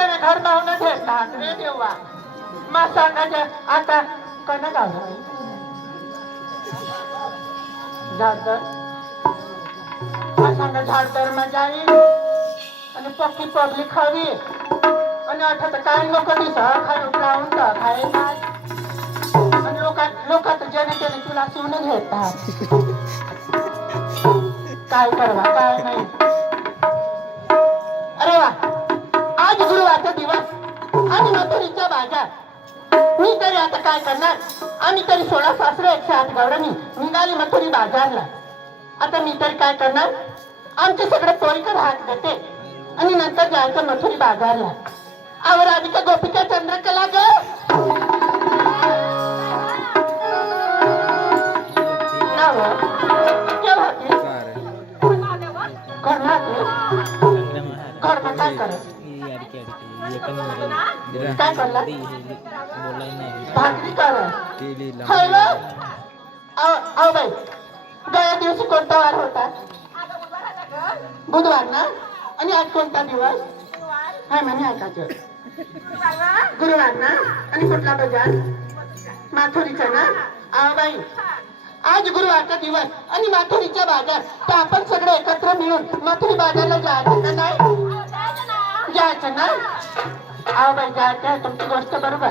त्याने घर पाहून ठेवतात रे देवा. मग सांगायचे आता कण गावलं झाडतर सांगा झाडतर मजा येईल आणि पक्की पब्लिक हवी आणि आता काय लोक दिसा खाय उठलावून का खाय आणि लोकात ज्याने त्याने तुला शिवून घेतात. काय करवा काय नाही. अरे वा आज गुरुवारचा दिवस आणि मथुरीचा बाजार. मी तरी आता काय करणार. आम्ही तरी 16 सासरे 108 गवळणी निघाली मथुरी बाजारला. आता मी तरी काय करणार. आमचे सगळे पोरीकडे हात देते आणि नंतर जायचं मथुरी बाजारला. आवर राधिका गोपिका चंद्रकला ग घरमा काय करत काय करला भाकरी करत बाई. गया दिवशी कोणता वार होता. बुधवार ना. आणि आज कोणता दिवस हाय म्हणे ऐकायचं. गुरुवार ना. आणि कुठला बाजार माथुरीचा ना. आव बाई आज गुरुवारचा दिवस आणि माथुरीचा बाजार. तर आपण सगळे एकत्र मिळून माथुरी बाजारला जायचं का नाही. जायचं ना. आव बाई जायचं तुमची गोष्ट बरोबर.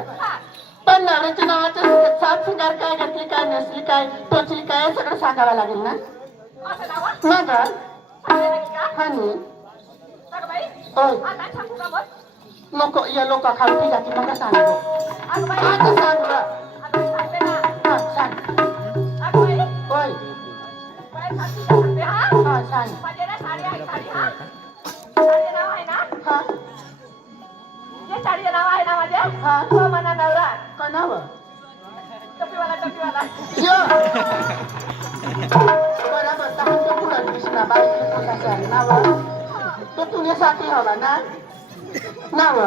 पण नवऱ्याच्या नावाचं सात सिंगार काय घेतली काय नसली काय टोचली काय सगळं सांगावं लागेल ना. मग हानी होय नको या लोक खाऊन जाते मग सांगतो. आता सांग सांग होय हा सांग हा साडीचं नाव आहे ना माझ्या. हा हो म्हणा नवरा कणाव टोपीवाला टोपीवाला. बराबर तहान पुढं कृष्णा बाई नाव तो तुझ्यासाठी हवा ना. नाव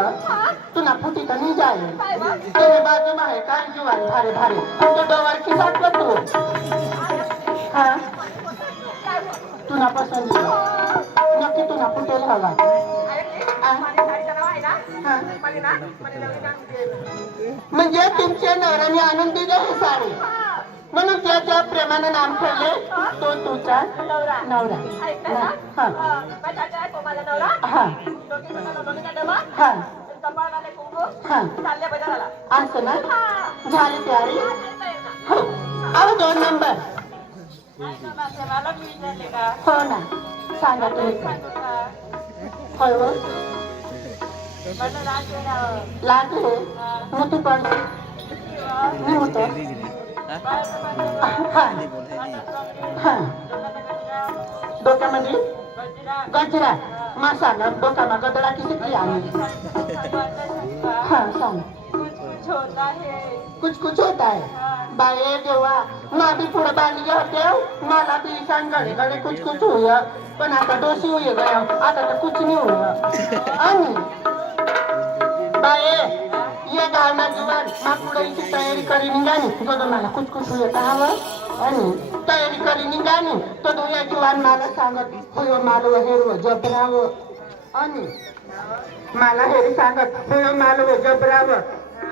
तुला फुटी तर नाही जाईल. त्याने बाजू आहे काय जुवारी भारे भारे तो डोवर की साठवत तू हा तुला पसंत नक्की तुला फुटेल हवा. म्हणजे तुमच्या नवऱ्याने आणून दिले हे साडी म्हणून त्याच्या प्रेमाने नाम ठेवले तो तुझा नवरा. हा हा हा असं ना. झाली तयारी हो. अहो 2 नंबर हो ना. सांगा तुम्ही होय हो लागले मोठी पडते मी होतो. हा हा डोक्यामध्ये गजरा मसाला डोक्यामा गदळा की शिकली आम्ही. हा सांग कुछ कुछ होता है बाये देवा. मा भी पुढे बांधली होते मला बी सांग गडे गडे कुछ कुछ होय पण आता डोशी होय गया आता तर कुछ नाही होय. आणि बाये ये गावना जुवान मा पुढे तयारी करी निघाली तो मला कुछ कुछ होय हवं आणि तयारी करी निघाली तो या जुवान मला सांगत होय मालव हेरव जबराव आणि मला हेरी सांगत होय मालव जबराव.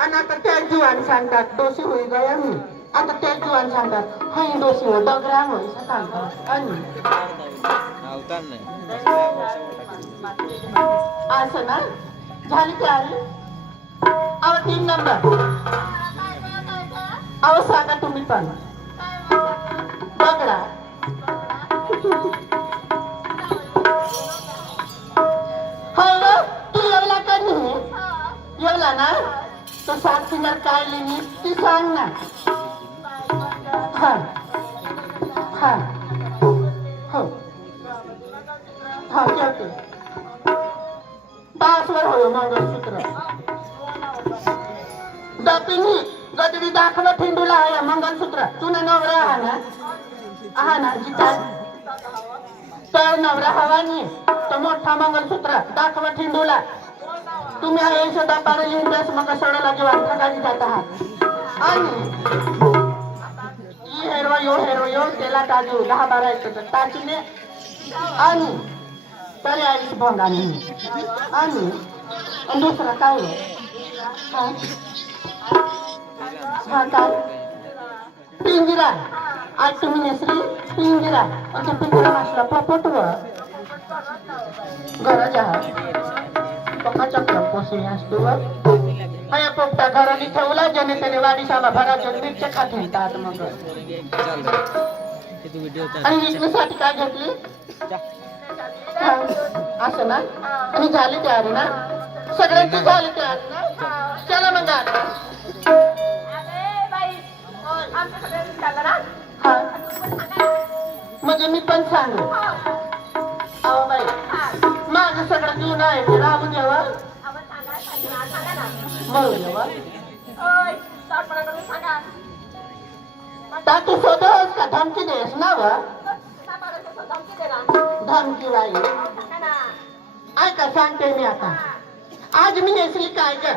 आणि आता त्या जुवान सांगतात डोशी होई गया मी. आता त्या जुवान सांगतात हई डोशी हो डगराव असं सांगतात. आणि असं ना. झाली तयारी. अहो 3 नंबर अहो सांगा तुम्ही पण बघा. हो तू येवला का नाही येवला ना. तो 7 सिंगर काय लिहिली ती सांग ना. हा हा हो हा ठेवते. 10 वर होय मंगळसूत्र दपिनी गदडी दाखवा ठेंडूला आहे मंगळसूत्र. तुला नवरा हा ना जिता तर नवरा हवा नाही तो मोठा मंगळसूत्र दाखवा ठेंडूला. तुम्ही हा यशोदा पाडली इंद्रस मग सोडायला किंवा ठगाली जात आहात. आणि हेरो यो त्याला ताजू 10-12 एकत्र टाचीने आणि तरी आईस भंगाने आणि आणि दुसरा काय हो? हा हा काय पिंजरा आज तुम्ही नेसली पिंजरा आणि ते पिंजरा नसला पोपटवर गरज आहे पक्का चक्र पोसली असतो माझ्या पोपटा घराने ठेवला ज्याने त्याने वाडी सामा भराच्या मिरच्या खात हिंडतात मग आणि विकण्यासाठी काय घेतली हा, असं ना आणि झाली तयारी ना सगळ्यांची झाली तयारी ना चला मग आता अरे बाई आमच्या सगळ्यांनी झालं ना हा म्हणजे मी पण सांगू अहो बाई माझं सगळं जीवन आहे ते राहू देवा आपण सांगा ना मरू देवा ओय सापडा करून सांगा टाकी शोधस का धमकी देस ना व सापडायचं धमकी दे ना धमकी बाई सांगा ना ऐका सांगते मी आता आज मी नेसली काय ग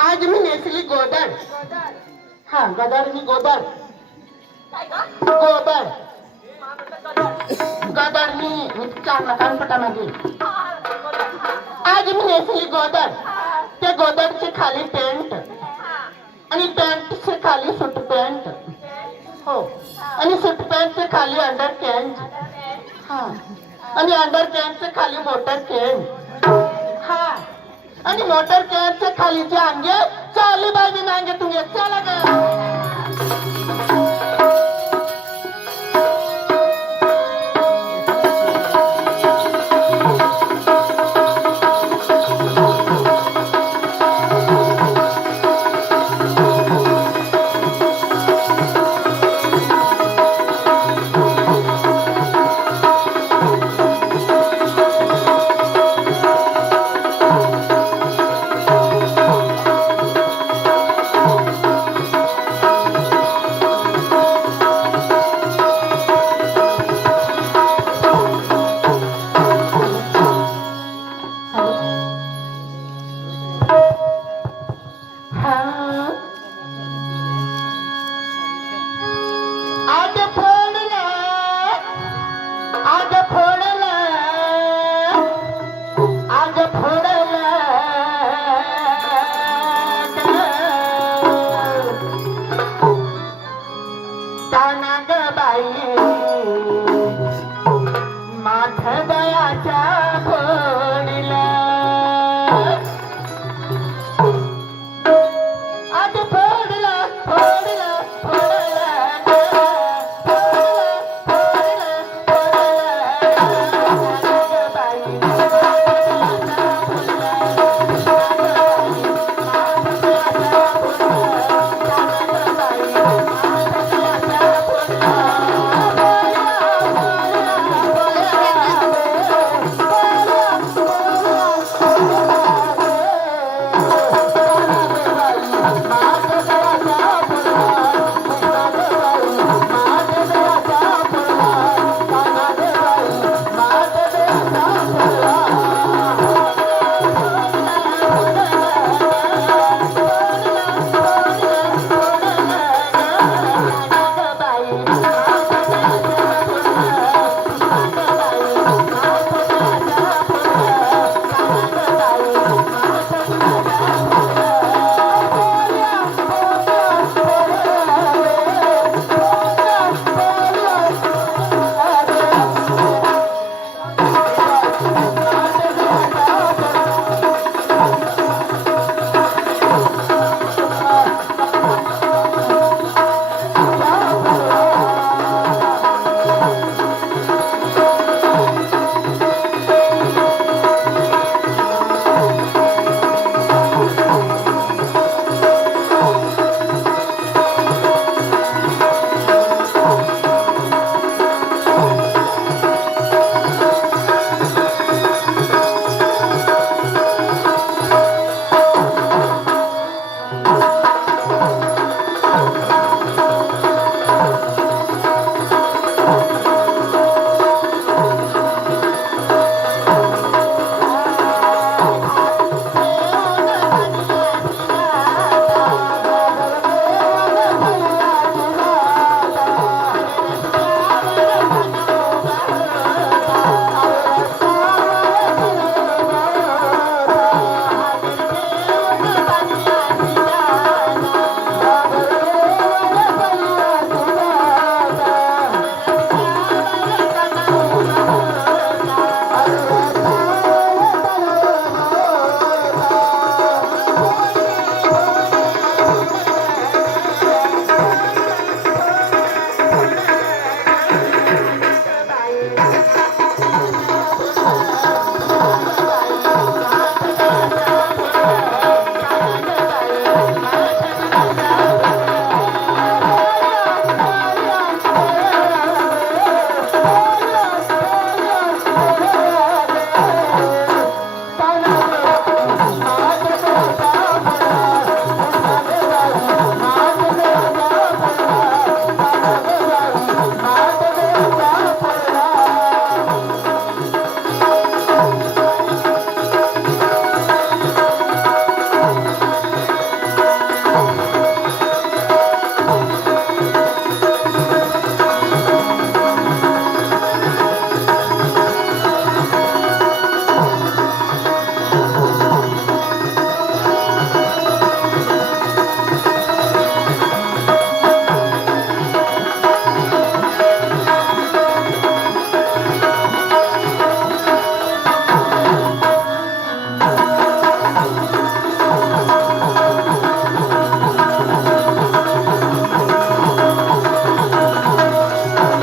आज मी नेसली गोदर गोदर हा गदर मी गोदर काय का गोदर गदर गदर मी चांगला कानपटामध्ये गोदर आज मी नेसली गोदर त्या गोदरची खाली पॅन्ट आणि पॅन्टचे खाली सूट पॅन्ट हो आणि सूट पॅन्टचे खाली अंडर कॅन्ट हा आणि अंडर कॅन्टचे खाली मोटर कॅन हा आणि मोटर कॅनच्या खालीचे अंगे चालू बाजू नांगे तुंगे चला ग